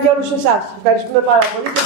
για όλους εσάς. Ευχαριστούμε πάρα πολύ και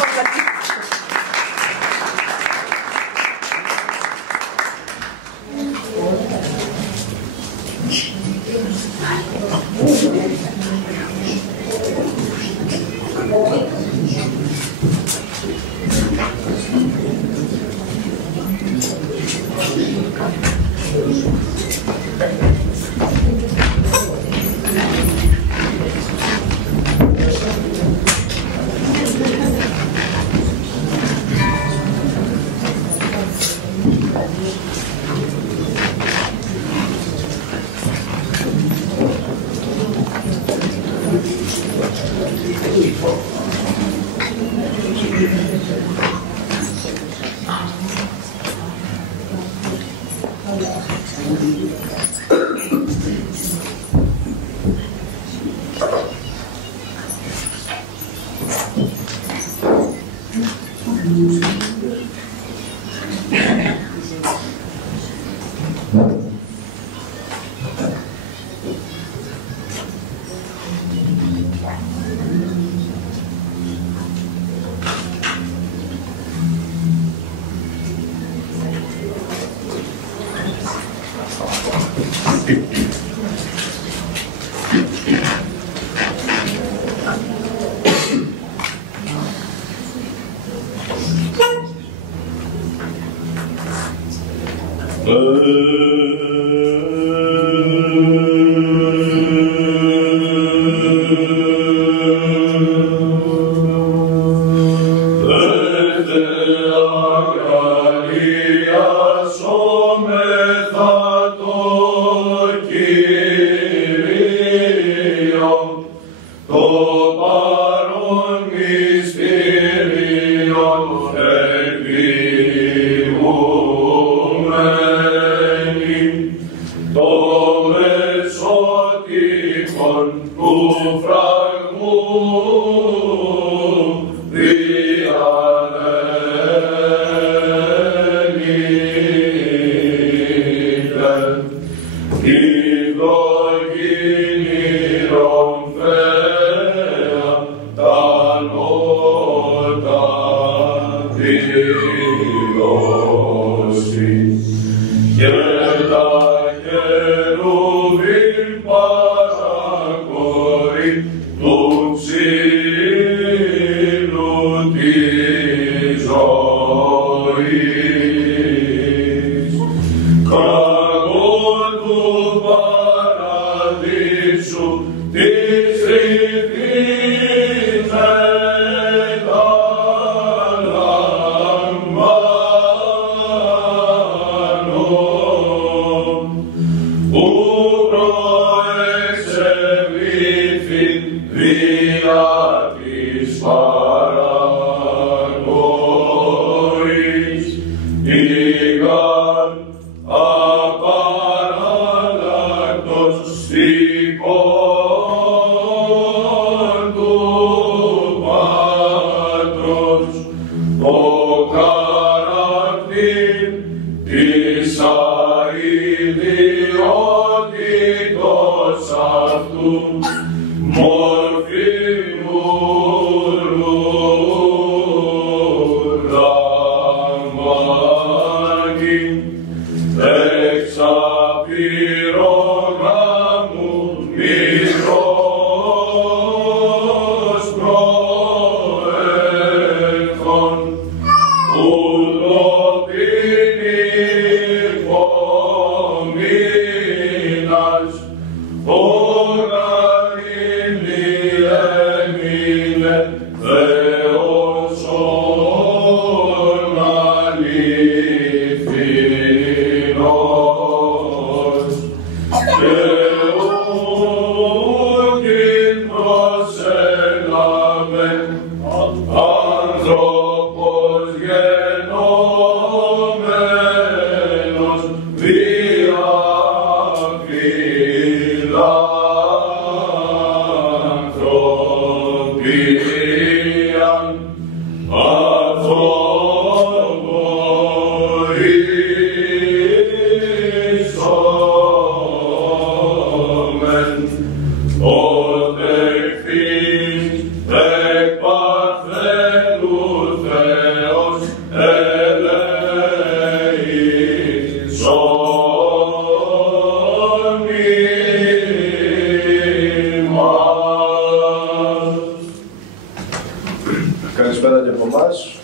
Καλησπέρα και από εμάς,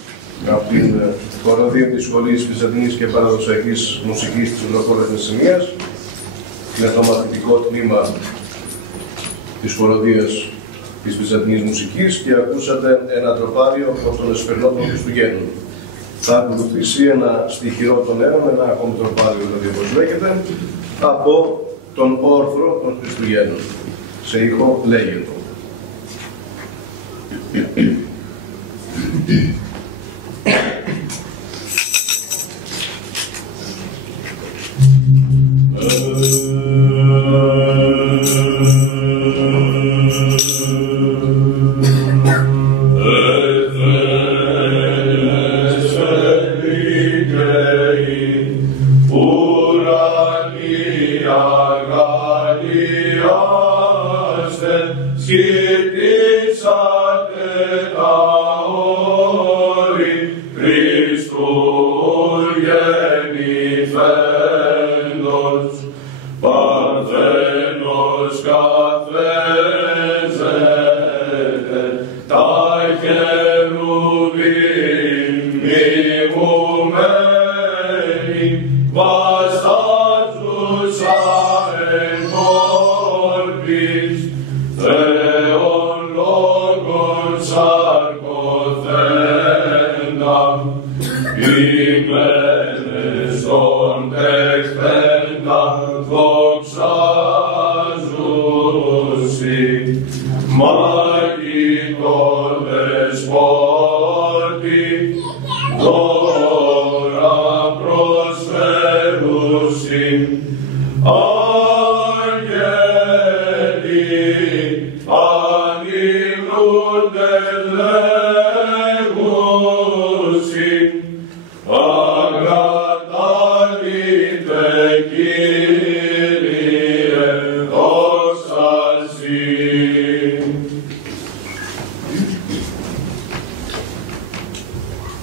από την χοροδία της Σχολής Βυζαντινής και Παραδοσιακής Μουσικής της Μητροπόλεως Μεσσηνίας. Είναι το μαθητικό τμήμα της χοροδίας της Βυζαντινής Μουσικής και ακούσατε ένα τροπάριο από τον Εσπερινό των Χριστουγέννων. Θα ακολουθήσει ένα στοιχειρό των νέων, ένα ακόμη τροπάριο, δηλαδή όπως λέγεται, από τον όρθρο των Χριστουγέννων. Σε ήχο λέγεται.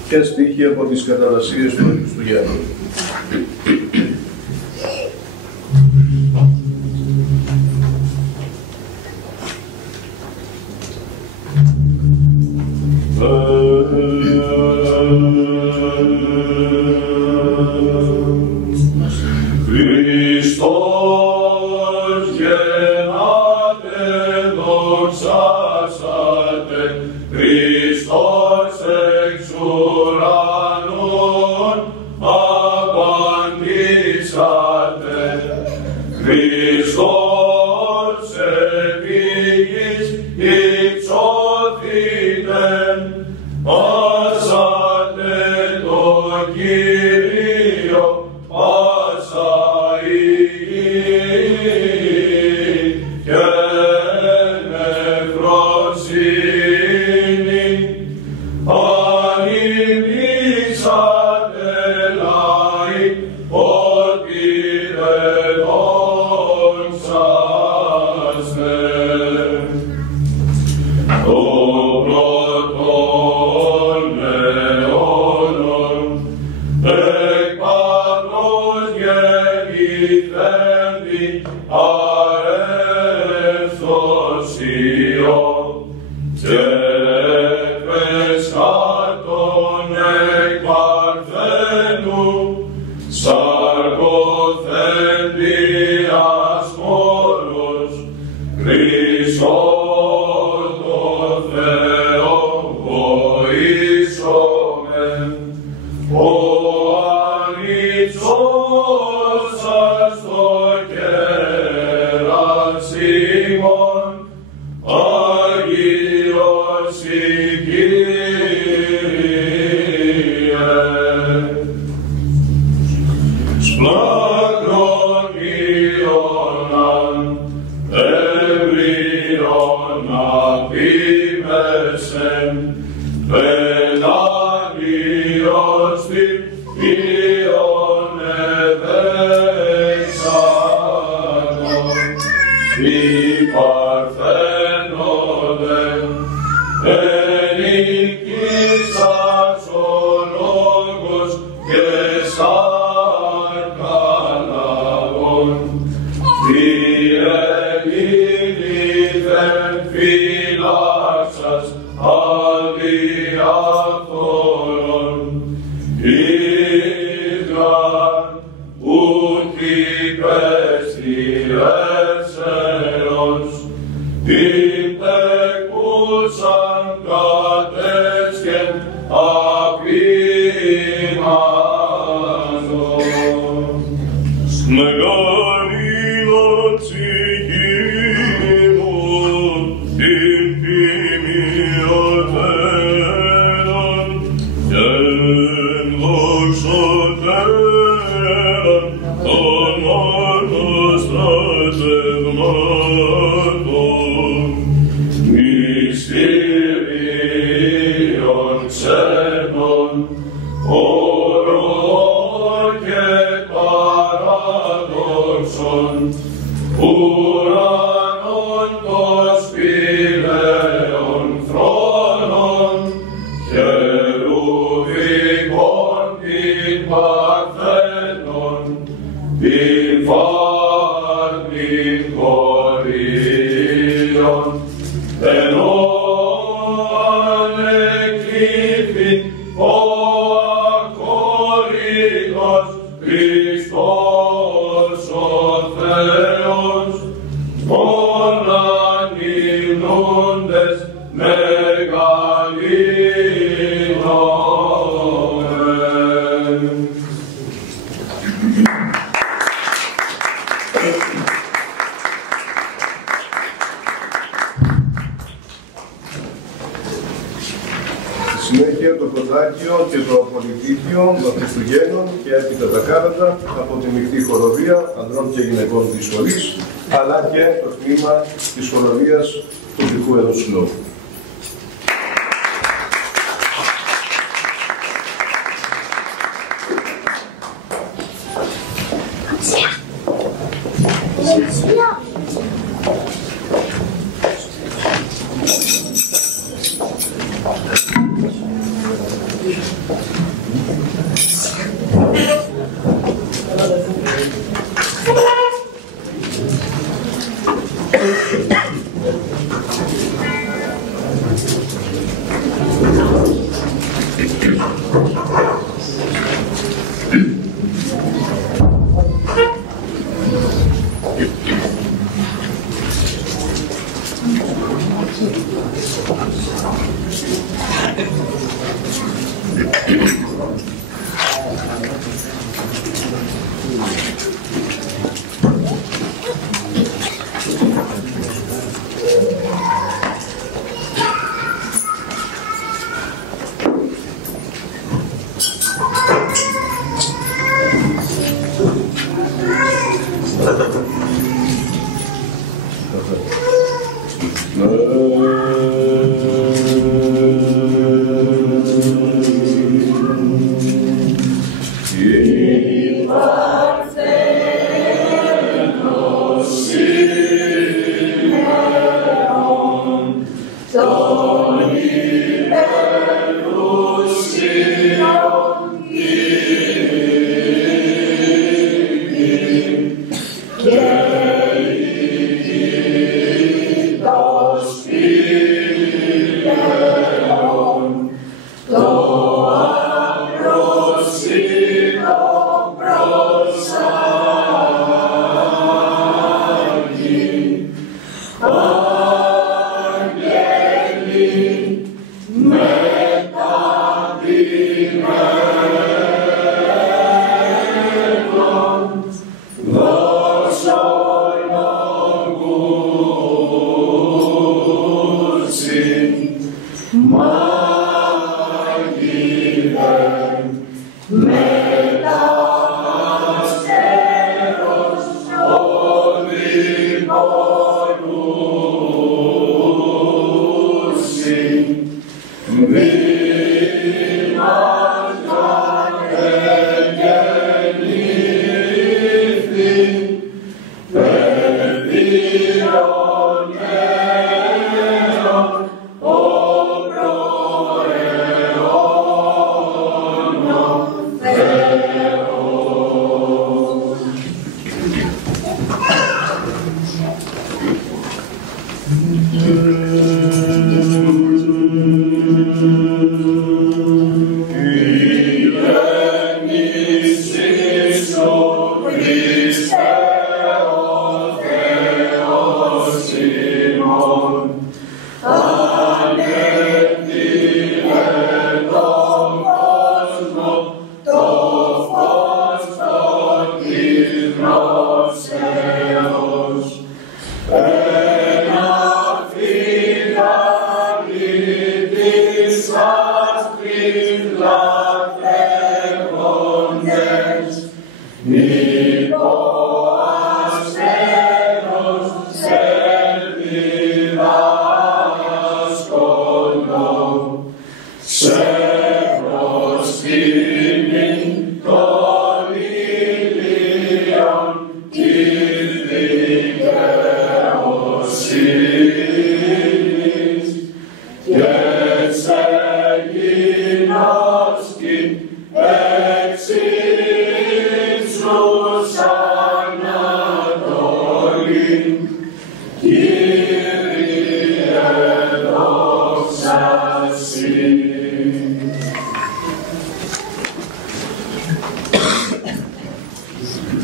Και στοίχοι από τις καταδασίες των Χριστουγέννων. Be Συνέχεια το Κοντάκιο και το Πολυτίκιο των Χριστουγέννων και έπειτα τα Κάραντα από τη μεικτή χοροδία ανδρών και γυναικών της σχολής, αλλά και το τμήμα της χοροδίας του δικού ενός συλλόγου.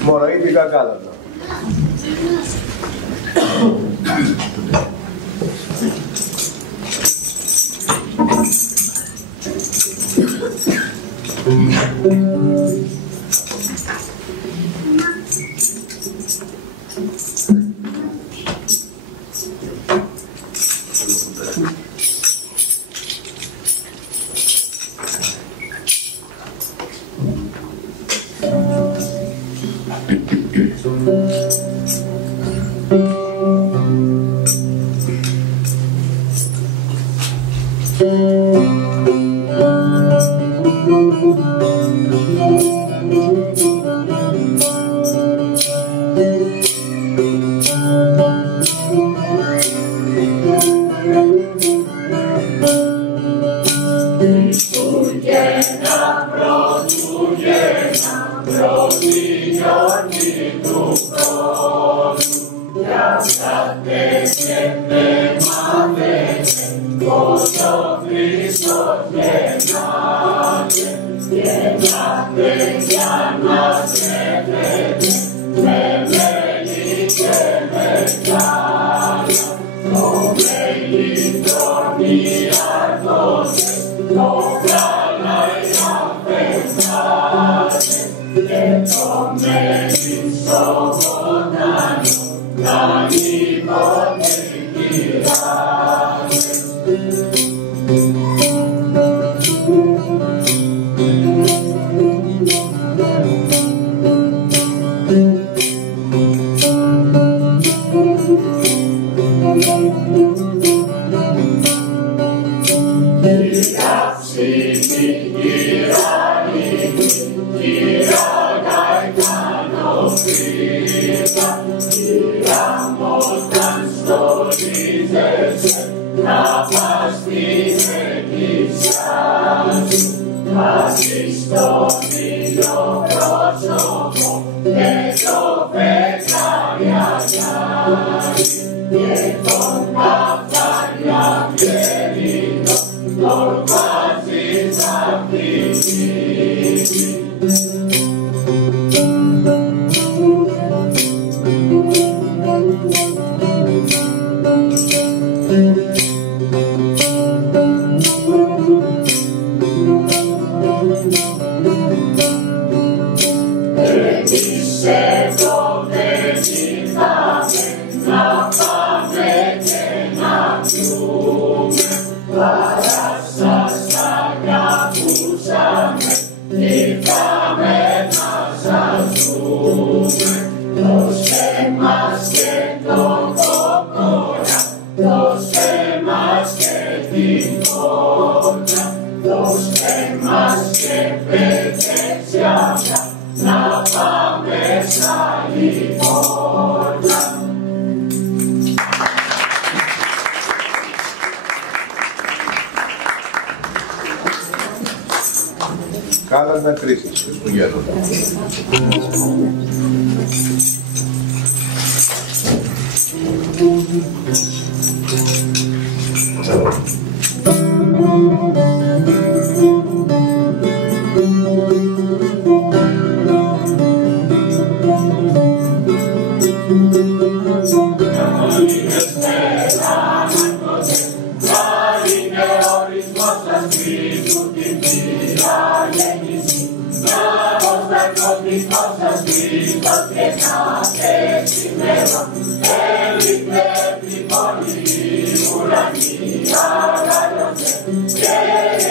Μονοείτικα κάλατα. Κάλατα κρίσης, Χριστουγέννων. Yeah.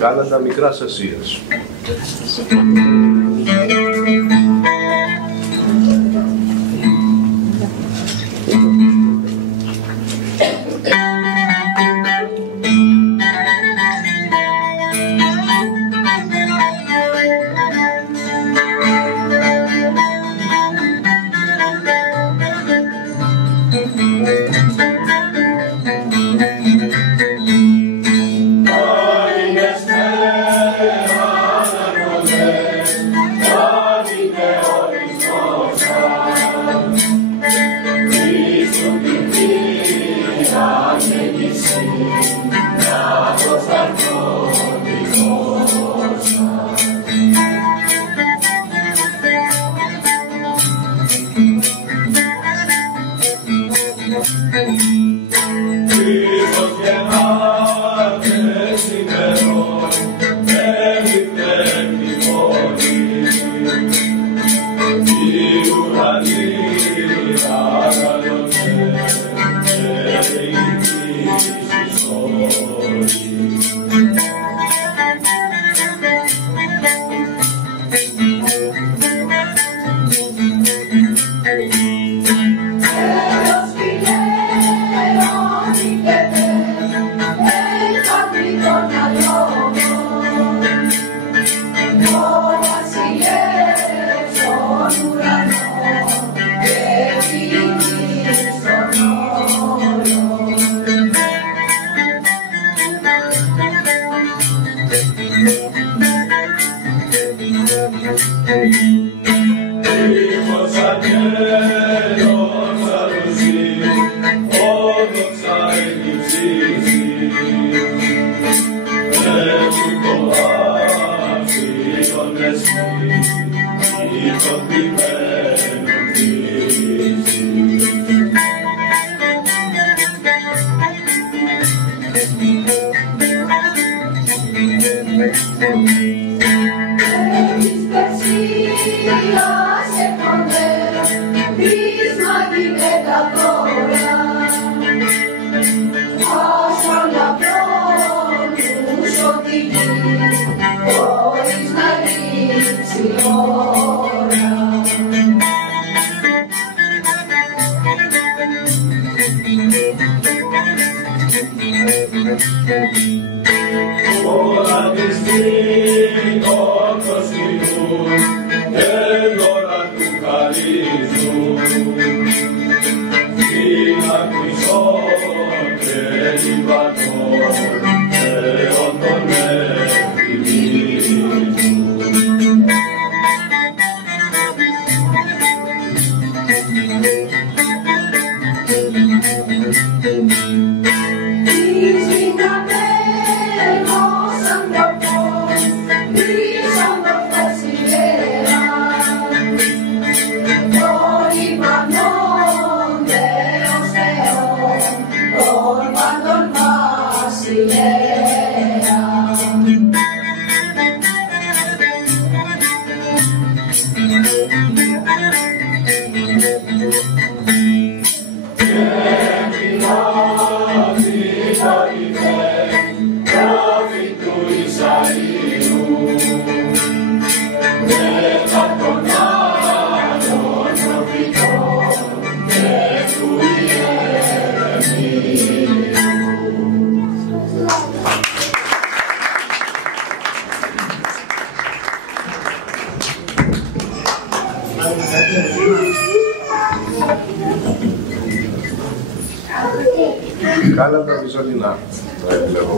Κάναντα Μικράς Ασίας. Όλα τη στιγμή των προσκυνούν και τώρα του χαρίζουν. Στην ακουισόν και λιβανόν Θεόν τον ευτυχίζουν. Κάλα τα Βυζαντινά, θα επιλεγώ.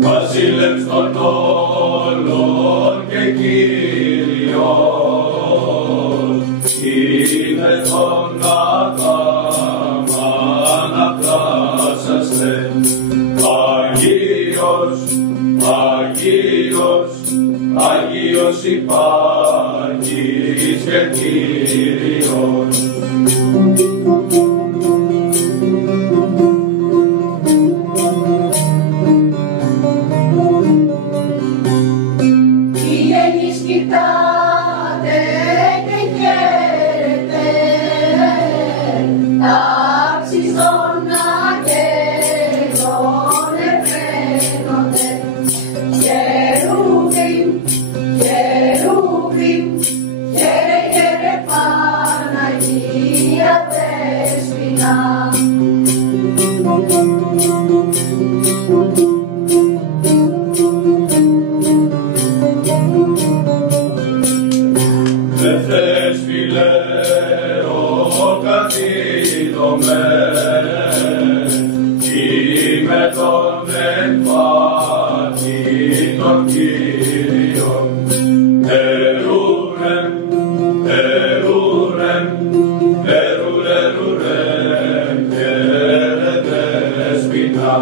Βασίλεψ των όλων και Κύριος, είδε τον Αδάμα να πλάσαστε. Αγίος, Αγίος, Αγίος υπάρχεις και Κύριος. Κοιτάτε και χαίρετε, τάξεις των αγγέλων επένονται. Χερουβίμ, χερουβίμ, χαίρε, χαίρε Παναγία Δέσποινα. Είμαι τον εμφάτη των Κύριων. Ερουρεμ, ερουρεμ, ερουρερουρεμ, χαίρε Δέσποινα.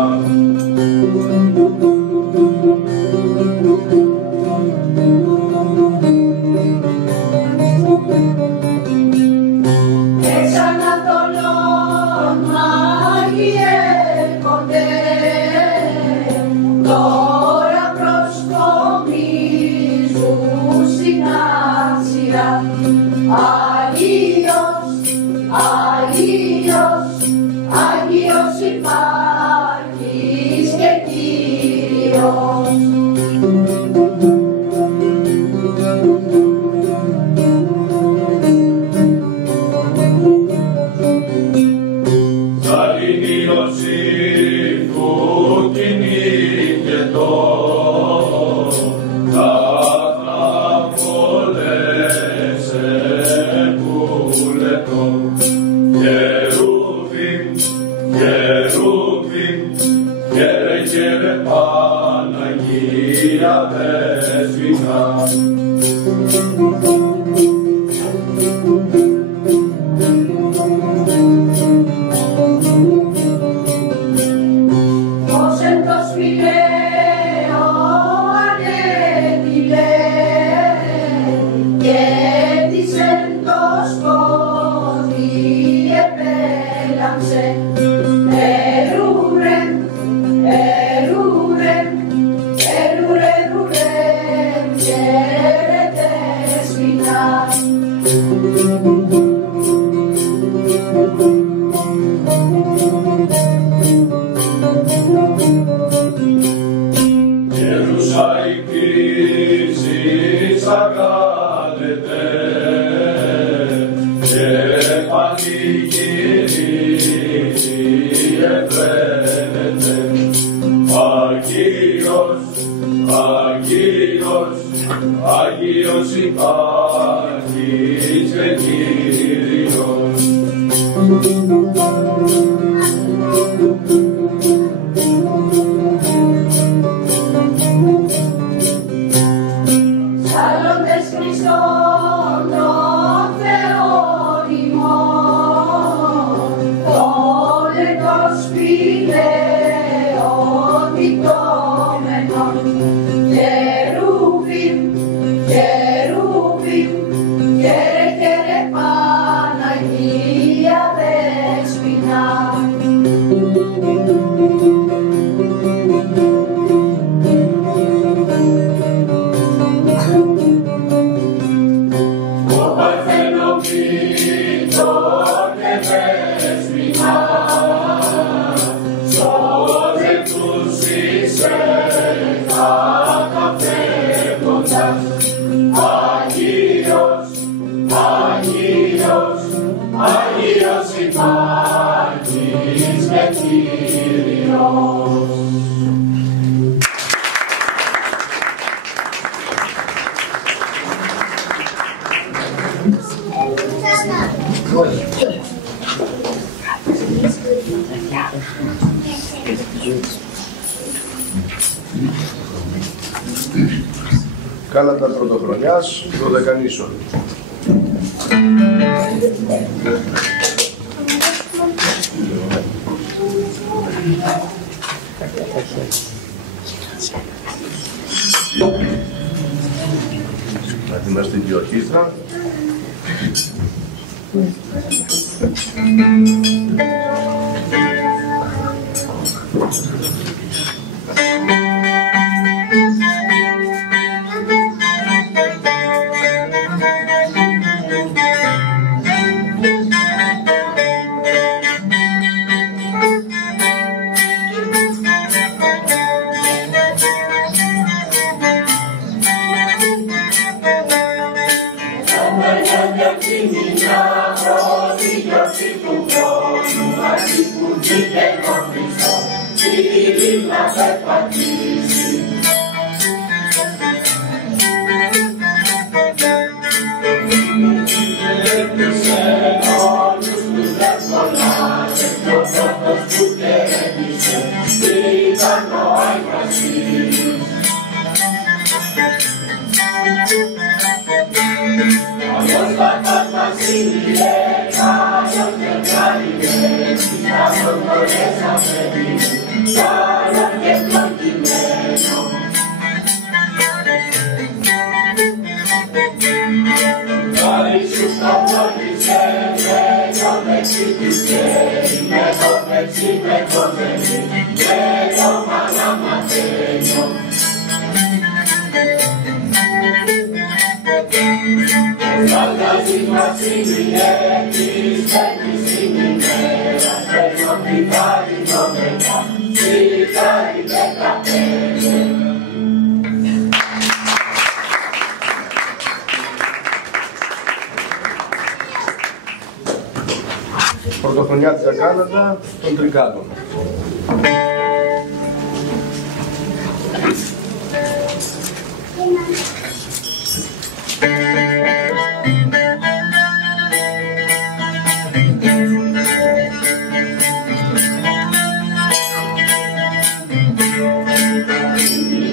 Αγίος, Αγίος, Αγίος υπάρχεις και Κύριος. Σαλήνιος ήρθου κυνήγετο, τα θραπολές δεσπινά. Ως εν το σπηλαίο ανέτειλε και της εν το σκότη επέλαμψε. Ερουρεν, ερουρεν, ερουρεν, ερουρεν, χαίρετε σπινά. Γερούσα η κρίση αγάλεται και πανηγυρίζει εφαίνεται. Αγίος, Αγίος, Αγίος υπάρχεις και Κύριος. Σάλλοντες Χριστόν τον Θεόν ημών, τον εν το σπηλαίον νητώμενον, Κερούβιμ, Κερούβιμ, Κέρε, Κέρε, Παναγία Δέσποινα. Ο Παρθενοπίτων Δέσποινα, σώζε τους Ισραήλ καταφεύγοντας. Αγίος, Αγίος, Αγίος υπάρχεις και Κύριος. Κάλαντα πρωτοχρονιάς, 12ης. Να θυμάστε και ορχήστρα. Πρωτοχρονιάτικα Κάλαντα των Τρικάλων.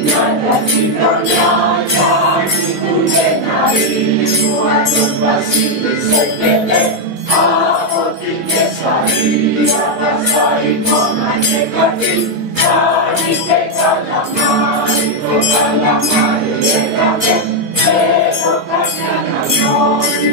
Μια Άγιος Βασίλης Εκπαιδε, από την Κεσαρία βαστά εικόνα και καρδί, χάρη και καλαμάρι, το καλαμάρι έγραφε, έχω καρδιά να νιώσει.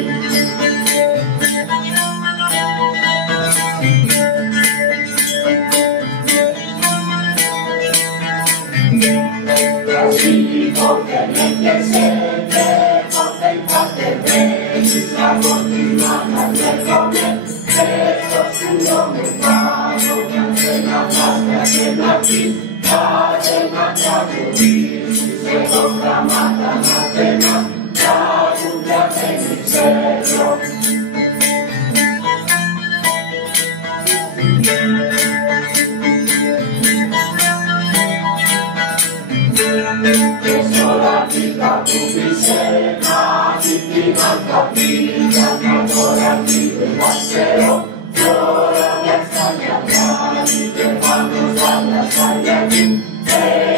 Βασίλικο και λέγεσαι και πότε κατεβαίνεις από τη μάνα έρχομαι και στο σκουλό μου πάνω κάτσε να πας, κάτσε να πεις, κάτσε να τραγουδήσεις, έχω γραμμάτα μαθαίνα, τραγουδιά δεν ξέρω. Και σωρά πίτα που πήσε κάτι την αλκαπίτα, μα τώρα πήγε να ξέρω, τώρα μια στάλια κάνει και πάνω στα μια στάλια του,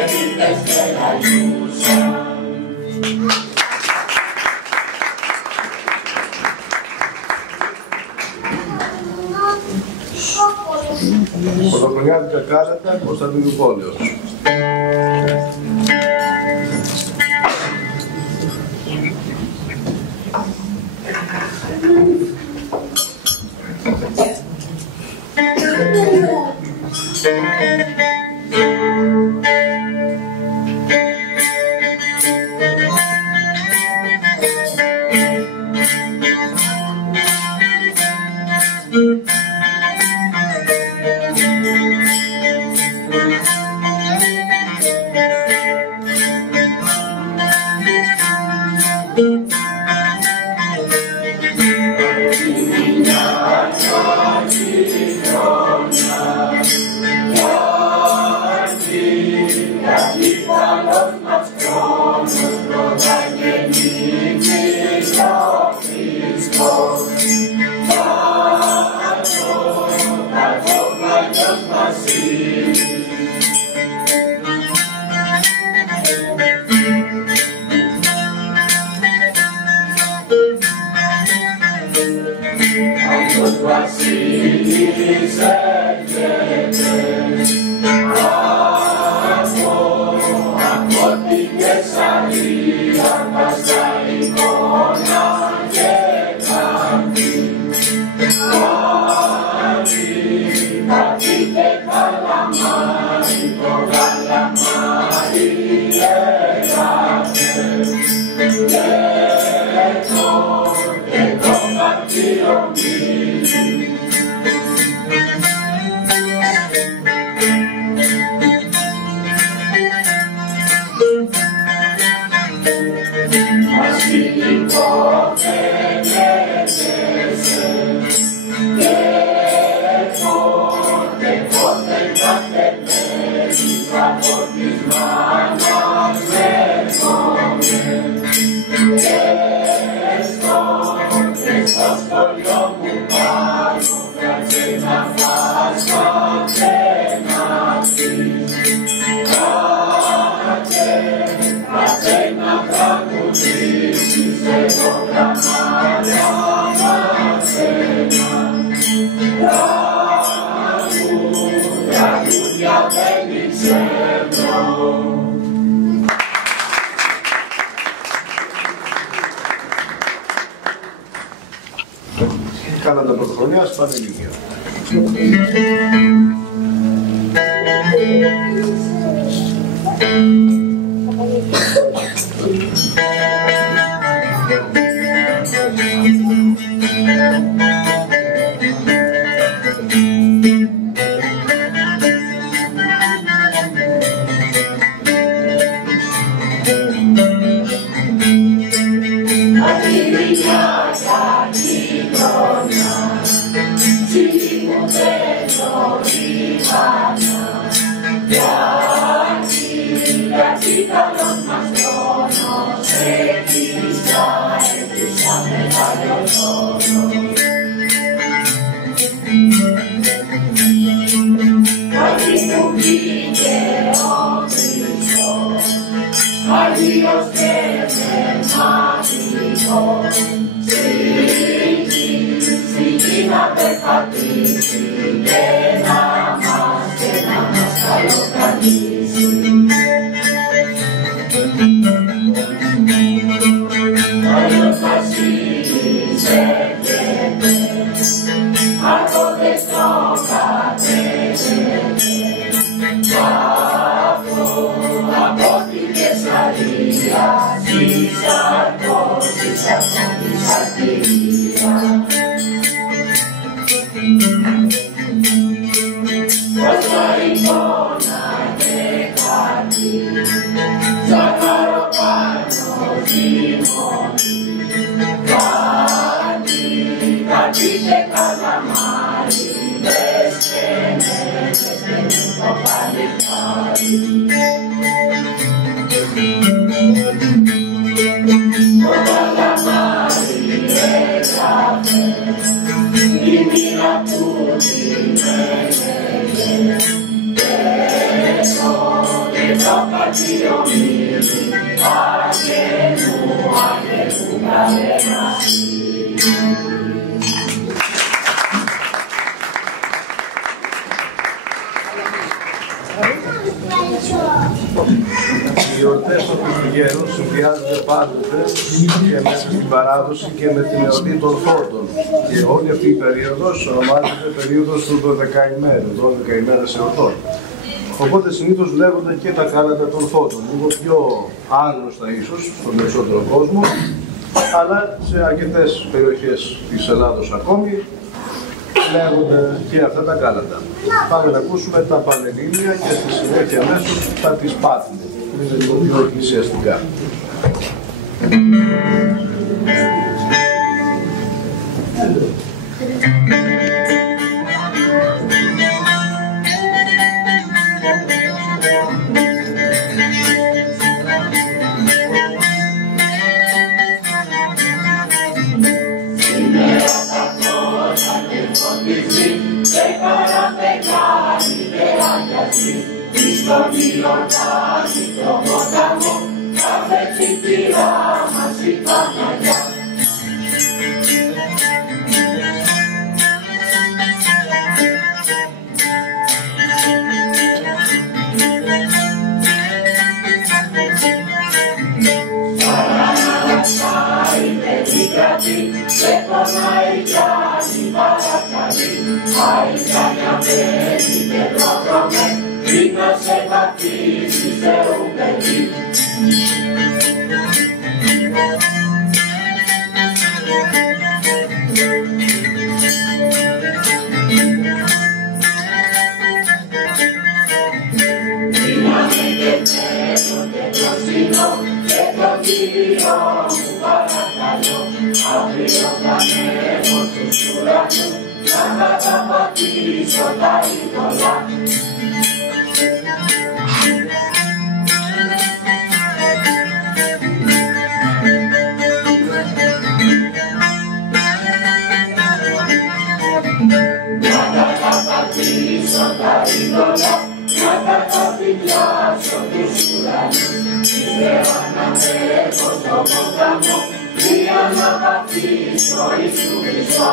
έρχεται και λαγιούσαν. Πρωτοχρονιάτικα κάλατα Κωνσταντίνου Πόλεως. Άγιος Βασίλης έρχεται από την Κεσαρία βαστά εικόνα και κάτι, κάτι και καλαμάρι, το καλαμάρι έγραφε και το πατριωτή. Βασιλικό φαινέτεσαι και πότε κατεβαίνεις από της μάνας έρχομαι και στο σχολείο μου πάνω κάτσε να φας, κάτσε να πεις, κάτσε να τραγουδήσεις, έχω γραμμάτια μαθαίνα, τραγούδια δεν ξέρω. Κάνατε πρωτοχρονιάς Πανελλήνια. Γιατί καλός μας χρόνος έκλεισα μεγάλο χρόνο. Κάτι που πήγε ο Χριστός, αλλιώς και πνευματικός, πατήσει και να μας καλοκρατήσει. Όλος Βασίλης έρχεται, άρχοντες τον κατέχεται, από την Κεσαρία στις αρκώσεις από τη Σαρτηρία. Όσα εικόνα και κάτι, ζάχαρο πάνω ζυμώνει, κάτι και καλαμάρι, δες και το παλικάρι. Το καλαμάρι έγραφε, η μοίρα που την έλεγε, και το πατριομίλι, αγγελού, αγγελού, καλεμάσι. Οι εορτές των Χριστουγέννων συνδυάζονται πάντοτε και μέσα στην παράδοση και με την εορτή των Φόρτων. Και όλη αυτή η περίοδος ονομάζεται περίοδος του 12ημέρου, 12 ημέρες εορτών. Οπότε συνήθως λέγονται και τα κάλαντα των Φόρτων, λίγο πιο άγνωστα ίσως στον περισσότερο κόσμο, αλλά σε αρκετές περιοχές της Ελλάδος ακόμη λέγονται και αυτά τα κάλαντα. Πάμε να ακούσουμε τα Πανελλήνια και στη συνέχεια αμέσως τα της Πάτνη, που είναι λίγο πιο εκκλησιαστικά. Σε καραπεγάρι και αγιαστή, στον γιορτάζει το ποταμό, κάθε τσιτήρα μας η Παναγιά. Παραναλαξάει με την κρατή, σε πονάει κι άλλη παρακαλεί. Αριζάνια παίζει και πρόδρομε, ή να σε πατήσει Θεού παιδί. Μείναμε και θέλω και προστινώ, και το Κύριο μου παρακαλώ, αύριο θα ανέβω στους ουρανούς, να καταπατήσω τα είδωλα. Να καταπατήσω τα είδωλα, να καταπιάσω τους ουρανούς, ήθελα να ανέβω στον ποταμό, για να πατήσω Ιησού Χριστό.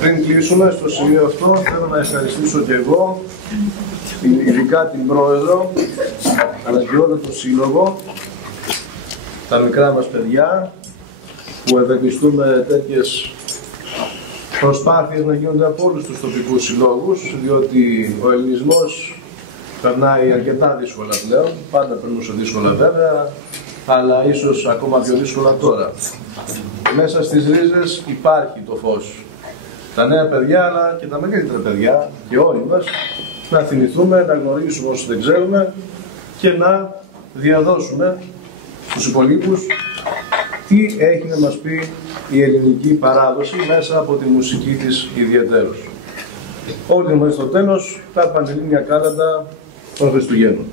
Πριν κλείσουμε στο σημείο αυτό, θέλω να ευχαριστήσω και εγώ, ειδικά την Πρόεδρο, αλλά και όλο το Σύλλογο, τα μικρά μας παιδιά, που ευελπιστούμε τέτοιες προσπάθειες να γίνονται από όλους τους τοπικούς συλλόγους, διότι ο ελληνισμός περνάει αρκετά δύσκολα πλέον, πάντα περνούσε δύσκολα βέβαια, αλλά ίσως ακόμα πιο δύσκολα τώρα. Μέσα στις ρίζες υπάρχει το φως. Τα νέα παιδιά, αλλά και τα μεγαλύτερα παιδιά και όλοι μας, να θυμηθούμε, να γνωρίσουμε όσοι δεν ξέρουμε και να διαδώσουμε στους υπολείπους τι έχει να μας πει η ελληνική παράδοση μέσα από τη μουσική της ιδιαιτέρως. Όλοι μας στο τέλος τα πανελλήνια κάλαντα των Χριστουγέννων.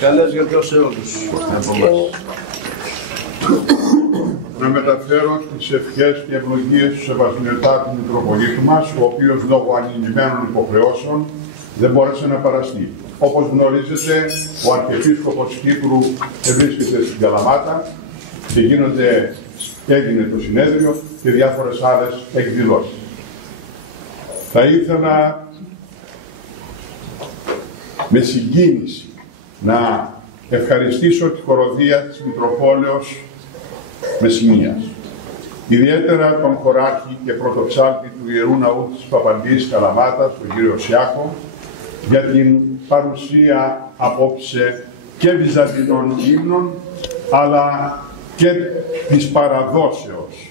Καλές γιορτές σε όλους από εμάς. Να μεταφέρω τις ευχές και ευλογίες του Σεβασμιωτάτου Μητροπολίτου μας, ο οποίος λόγω ανηλυμένων υποχρεώσεων δεν μπόρεσε να παραστεί. Όπως γνωρίζετε, ο Αρχιεπίσκοπος Κύπρου βρίσκεται στην Καλαμάτα και έγινε το συνέδριο και διάφορες άλλες εκδηλώσεις. Θα ήθελα με συγκίνηση να ευχαριστήσω τη χοροδία της Μητροπόλεως Μεσσηνίας, ιδιαίτερα τον χωράρχη και πρωτοψάλτη του Ιερού Ναού της Παπαντής Καλαμάτας, τον κύριο Σιάκο, για την παρουσία απόψε και βυζαντινών ύμνων, αλλά και της παραδόσεως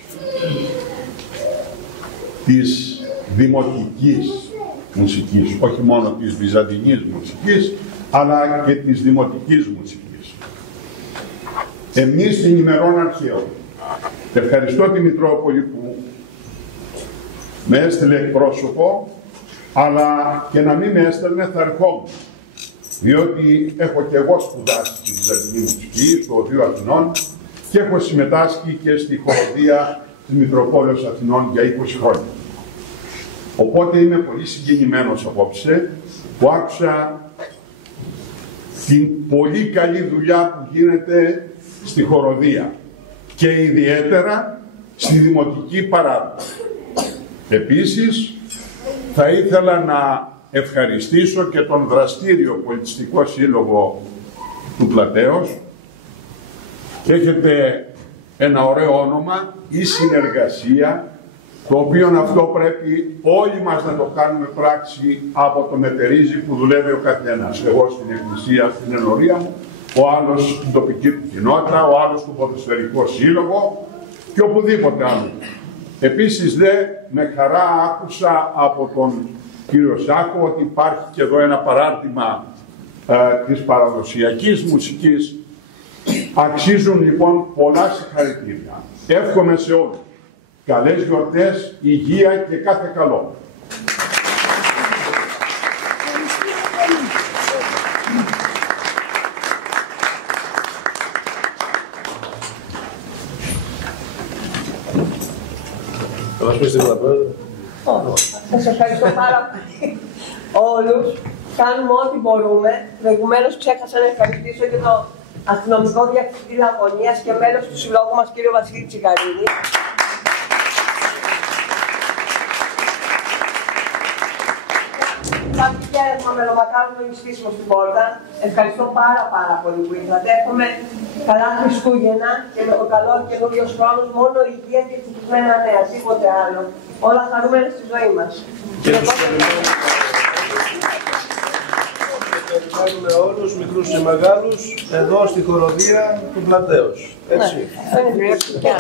της δημοτικής μουσικής, όχι μόνο της βυζαντινής μουσικής, αλλά και της δημοτικής μουσικής. Εμείς την ημερών αρχαίων, ευχαριστώ τη Μητρόπολη που με έστειλε εκπρόσωπο, αλλά και να μην με έστελνε θα ερχόμουν, διότι έχω και εγώ σπουδάσει τη βυζαντινή μουσική στο Οδείο Αθηνών και έχω συμμετάσχει και στη χοροδία της Μητροπόλεως Αθηνών για 20 χρόνια. Οπότε είμαι πολύ συγκινημένος απόψε που άκουσα την πολύ καλή δουλειά που γίνεται στη χοροδία και ιδιαίτερα στη δημοτική παράδοση. Επίσης, θα ήθελα να ευχαριστήσω και τον δραστήριο πολιτιστικό σύλλογο του Πλατέως. Έχετε ένα ωραίο όνομα, η συνεργασία, το οποίο αυτό πρέπει όλοι μας να το κάνουμε πράξη από το μετερίζει που δουλεύει ο καθένας. Εγώ στην εκκλησία, στην ενορία μου, ο άλλος στην τοπική του κοινότητα, ο άλλος στο ποδοσφαιρικό σύλλογο και οπουδήποτε άλλο. Επίσης με χαρά άκουσα από τον κύριο Σάκο ότι υπάρχει και εδώ ένα παράρτημα της παραδοσιακής μουσικής. Αξίζουν λοιπόν πολλά συγχαρητήρια. Εύχομαι σε όλους καλές γιορτές, υγεία και κάθε καλό. Σας ευχαριστώ πάρα πολύ όλους. Κάνουμε ό,τι μπορούμε. Προηγουμένως ξέχασα να ευχαριστήσω και το αστυνομικό διευθυντή Λαγωνίας και μέλος του συλλόγου μας, κύριο Βασίλη Τσιγαρίδη. Κάποιο κέρασμα μελομακάρονο να νηστήσουμε στην πόρτα. Ευχαριστώ πάρα πολύ που ήρθατε. Εύχομαι καλά Χριστούγεννα και με το καλό καινούριος χρόνος μόνο υγεία και ευτυχισμένα νέα, τίποτε άλλο. Όλα χαρούμενα στη ζωή μας. Περιμένουμε όλους, μικρούς και μεγάλους, εδώ στη χοροδία του Πλατέως. Έτσι. Ναι,